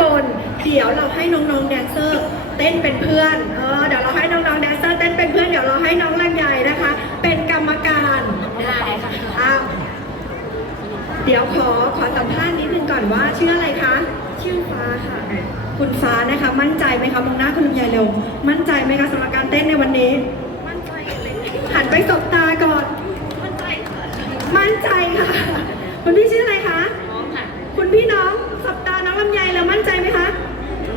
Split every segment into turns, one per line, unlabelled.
บนเดี๋ยวเราให้น้องๆแดนเซอร์เต้นเป็นเพื่อนเออเดี๋ยวเราให้น้องๆแดนเซอร์เต้นเป็นเพื่อนเดี๋ยวเราให้น้องลำไยนะคะ เป็นกรรมการ
ได้ค่ะ
อ้าวเดี๋ยวขอขอสัมภาษณ์นิดนึงก่อนว่าชื่ออะไรคะ
ชื่อฟ้าค่ะ
คุณฟ้านะคะ มั่นใจไหมคะมองหน้าคุณลำไยเร็วมั่นใจไหมคะสำหรับการเต้นในวันนี้
มั่นใจเลย
หันไปสบตาก่อน
มั่นใจค่ะ
มั่นใจค่ะ คุณพี่ชื่ออะไรคะ
น้องค่ะ
คุณพี่น้องสบตาน้องลำไยแล้วมั่นใจไหมคะ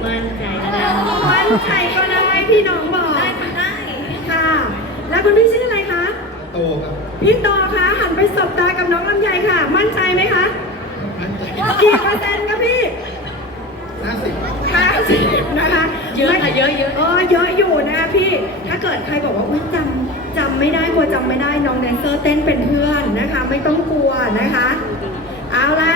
มั่นใจก็ได้
มั่นใจก็ได้พี่น้องบอก
ได้ค่ะได้
ค่ะ แล้วคุณพี่ชื่ออะไรคะ
โตครับ
พี่ต่อคะหันไปสบตากับน้องลำไยค่ะ มั่นใจไหมคะ
มั่นใจ
กี่เปอร์เซ็นต์คะพี่
ห้าสิบ
ห้าสิบนะคะ
เยอะค่ะเยอะเยอะ
เออเยอะอยู่นะคะพี่ ถ้าเกิดใครบอกว่าอุ้ยจำจำไม่ได้กลัวจำไม่ได้น้องแดนเซอร์เต้นเป็นเพื่อนนะคะ ไม่ต้องกลัวนะคะ เอาละ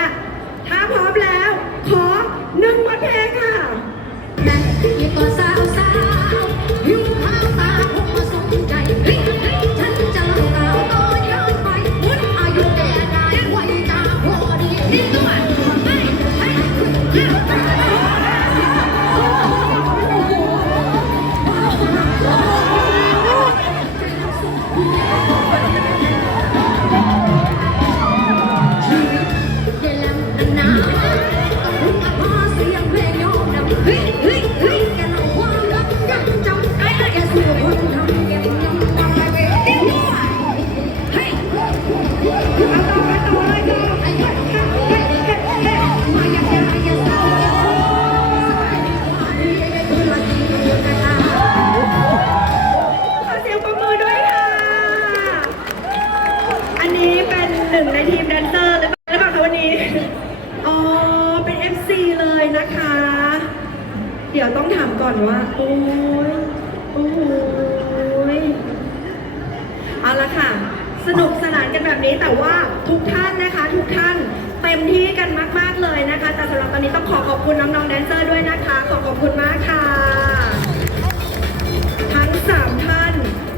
ก่อนว่า โอ้ย
โอ้ยเอาละค่ะ สนุกสนานกันแบบนี้แต่ว่าทุกท่านนะคะ ทุกท่านเต็มที่กันมาก ๆ เลยนะคะแต่สำหรับตอนนี้ต้องขอขอบคุณน้องๆแดนเซอร์ด้วยนะคะ ขอขอบคุณมากค่ะ ทั้งสามท่าน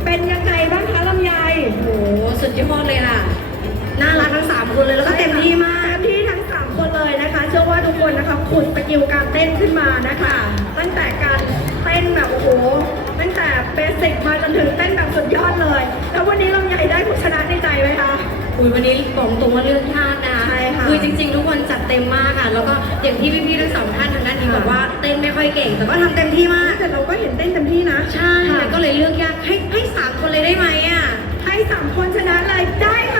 เป็นยังไงบ้างคะลำไย
โอ้โหสุดยอดเลยค่ะ น่ารักทั้งสามคนเลยแล้วก็เต็มที่มาก
เต็มที่ทั้งสามคนเลยนะคะ เชื่อว่าทุกคนนะคะขุดสกิลการเต้นขึ้นมานะคะตั้ง อุ้ยวันนี้
บอกตรงว่าเรื่องยากนะ
ใช่ค่ะ
คือจริงๆ ทุกคนจัดเต็มมากค่ะ แล้วก็อย่างที่พี่ๆทั้งสองท่านทางด้านนี้บอกว่าเต้นไม่ค่อยเก่ง แต่ก็ทำเต็มที่มาก
แต่เราก็เห็นเต้นเต็มที่นะ
ใช่
ค่ะ
ก็เลยเลือกยากให้ให้สามคนเลยได้ไหมอะ
ให้สามคนชนะเลยได้ค่ะ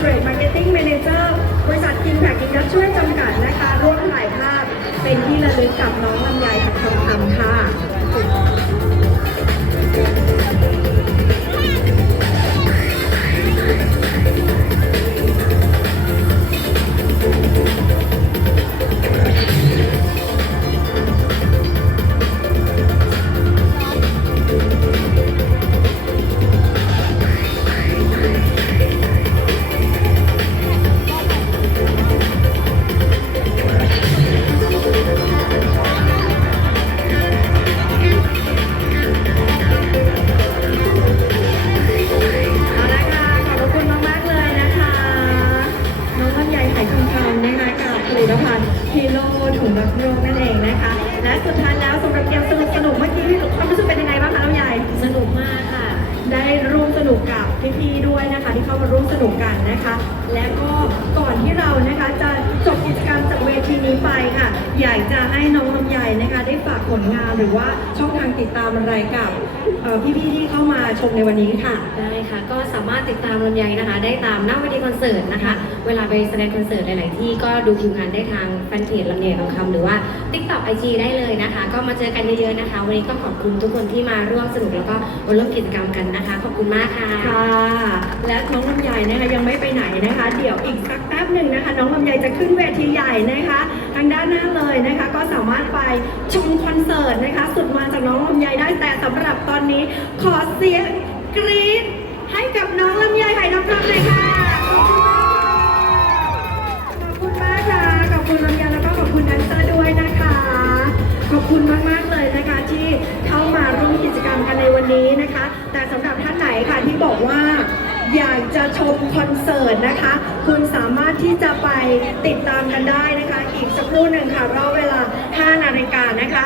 Trade Marketing Manager บริษัทกินแพคกินนัดช่วยจำกัดนะคะร่วมถ่ายภาพเป็นที่ระลึกกับน้องลำไยหักทองคำค่ะ สุดท้ายแล้วสำหรับ พี่ๆด้วยนะคะ ที่เข้ามาร่วมสนุกกันนะคะ และก็ก่อนที่เรานะคะจะจบกิจกรรมจากเวทีนี้ไปค่ะ อยากจะให้น้องลำไยนะคะ ได้ฝากผลงานหรือว่าช่องทางติดตามอะไรกับเอ่อพี่ๆที่เข้ามาชมในวันนี้ค่ะ
ได้ค่ะ ก็สามารถติดตามลำไยนะคะ ได้ตามหน้าเวทีคอนเสิร์ตนะคะ เวลาไปแสดงคอนเสิร์ตหลาย ๆ ที่ก็ดูคิวงานได้ทางแฟนเพจลำไยทองคำหรือว่า TikTok IG ได้เลยนะคะ ก็มาเจอกันเยอะ ๆ นะคะ วันนี้ก็ขอบคุณทุกคนที่มาร่วมสนุกแล้วก็มาร่วมกิจกรรมกันนะคะ ขอบคุณมากค่ะ
ค่ะและน้องลำไยนะคะยังไม่ไปไหนนะคะ เดี๋ยวอีกสักแป๊บหนึ่งนะคะ น้องลำไยจะขึ้นเวทีใหญ่นะคะ ทางด้านหน้าเลยนะคะ ก็สามารถไปชมคอนเสิร์ตนะคะ สุดมันจากน้องลำไยได้แต่สำหรับตอนนี้ขอเสียงกรี๊ดให้กับน้องลำไยไหน้องคำเลยค่ะขอบคุณมากค่ะขอบคุณลำไยแล้วก็ขอบคุณแดนเซอร์ด้วยนะคะ ขอบคุณมากๆเลยนะคะที่เข้ามาร่วมกิจกรรมกันในวันนี้นะคะ แต่สำหรับ อยากจะชมคอนเสิร์ตนะคะ คุณสามารถที่จะไปติดตามกันได้นะคะ อีกสักครู่หนึ่งค่ะรอบเวลา 5 นาฬิกานะคะ